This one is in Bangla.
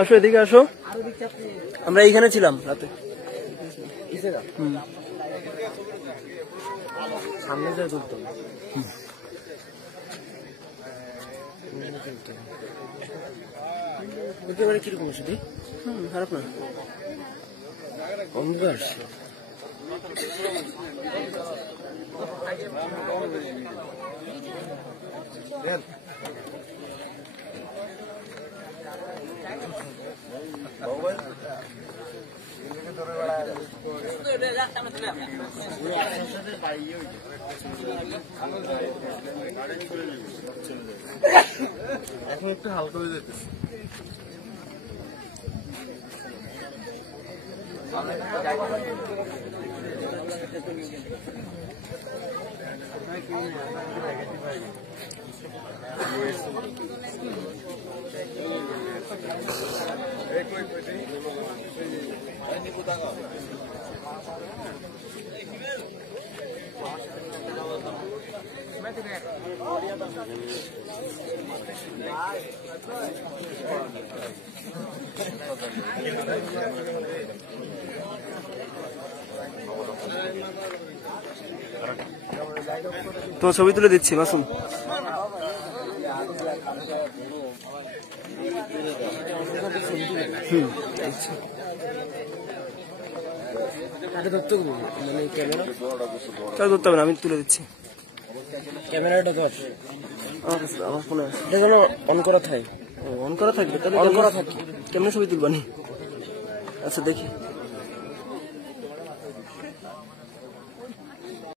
আসো এদিকে আসো, আমরা এইখানে ছিলাম রাতে। সামনে যা তুলতো একেবারে কিরকম শুধু খারাপ না, অন্ধকার। এখন একটু হালকা হয়ে যেতেছে। তোমার ছবি তুলে দিচ্ছি মাসুম। ধরতে হবে না, আমি তুলে দিচ্ছি। ক্যামেরাটা ধর, আমার ফোনে আছে, এটা যেন অন করা থাকে। অন করা থাকবে, তাহলে অন করা থাকে কেমনে ছবি তুলবানি? আচ্ছা দেখি।